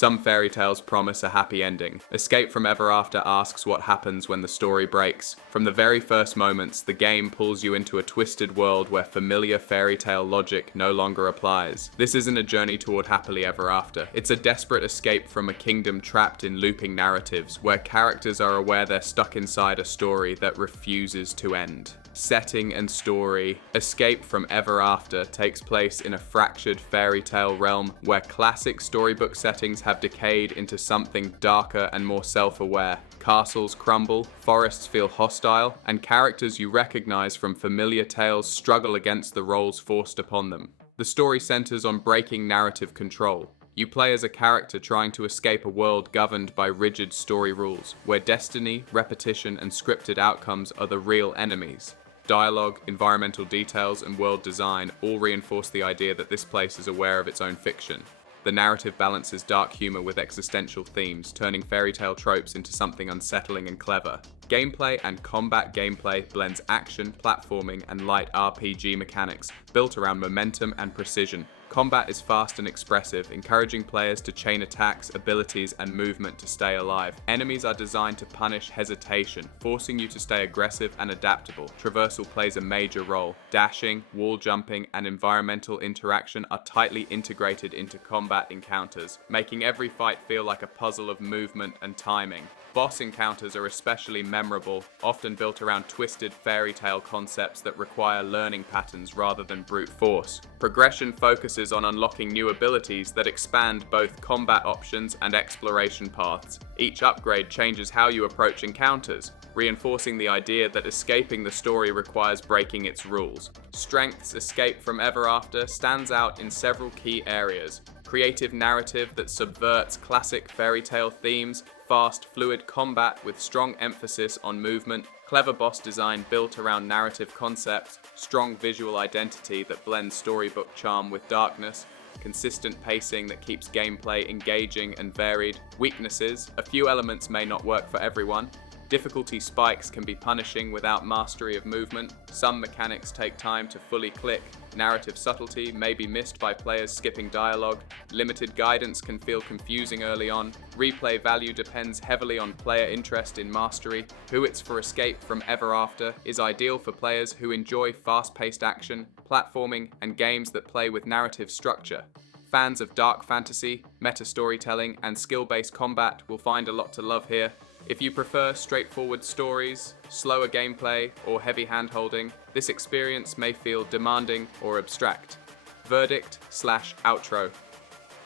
Some fairy tales promise a happy ending. Escape from Ever After asks what happens when the story breaks. From the very first moments, the game pulls you into a twisted world where familiar fairy tale logic no longer applies. This isn't a journey toward happily ever after. It's a desperate escape from a kingdom trapped in looping narratives, where characters are aware they're stuck inside a story that refuses to end. Setting and story. Escape from Ever After takes place in a fractured fairy tale realm where classic storybook settings have decayed into something darker and more self-aware. Castles crumble, forests feel hostile, and characters you recognize from familiar tales struggle against the roles forced upon them. The story centers on breaking narrative control. You play as a character trying to escape a world governed by rigid story rules, where destiny, repetition, and scripted outcomes are the real enemies. Dialogue, environmental details, and world design all reinforce the idea that this place is aware of its own fiction. The narrative balances dark humor with existential themes, turning fairy tale tropes into something unsettling and clever. Gameplay and combat gameplay blends action, platforming, and light RPG mechanics, built around momentum and precision. Combat is fast and expressive, encouraging players to chain attacks, abilities, and movement to stay alive. Enemies are designed to punish hesitation, forcing you to stay aggressive and adaptable. Traversal plays a major role. Dashing, wall jumping, and environmental interaction are tightly integrated into combat encounters, making every fight feel like a puzzle of movement and timing. Boss encounters are especially memorable, often built around twisted fairy tale concepts that require learning patterns rather than brute force. Progression focuses on unlocking new abilities that expand both combat options and exploration paths. Each upgrade changes how you approach encounters, reinforcing the idea that escaping the story requires breaking its rules. Strengths. Escape from Ever After stands out in several key areas. Creative narrative that subverts classic fairy tale themes, fast, fluid combat with strong emphasis on movement, clever boss design built around narrative concepts, strong visual identity that blends storybook charm with darkness, consistent pacing that keeps gameplay engaging and varied. Weaknesses. A few elements may not work for everyone. Difficulty spikes can be punishing without mastery of movement. Some mechanics take time to fully click. Narrative subtlety may be missed by players skipping dialogue. Limited guidance can feel confusing early on. Replay value depends heavily on player interest in mastery. Who It's for Escape from Ever After is ideal for players who enjoy fast-paced action, platforming, and games that play with narrative structure. Fans of dark fantasy, meta-storytelling, and skill-based combat will find a lot to love here. If you prefer straightforward stories, slower gameplay, or heavy hand-holding, this experience may feel demanding or abstract. Verdict/outro.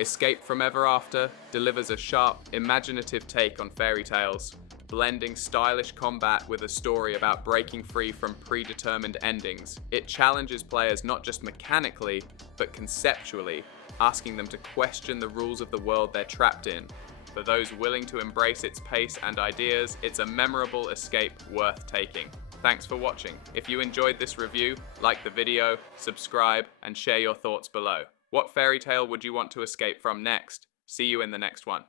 Escape from Ever After delivers a sharp, imaginative take on fairy tales, blending stylish combat with a story about breaking free from predetermined endings. It challenges players not just mechanically, but conceptually, asking them to question the rules of the world they're trapped in. For those willing to embrace its pace and ideas, it's a memorable escape worth taking. Thanks for watching. If you enjoyed this review, like the video, subscribe, and share your thoughts below. What fairy tale would you want to escape from next? See you in the next one.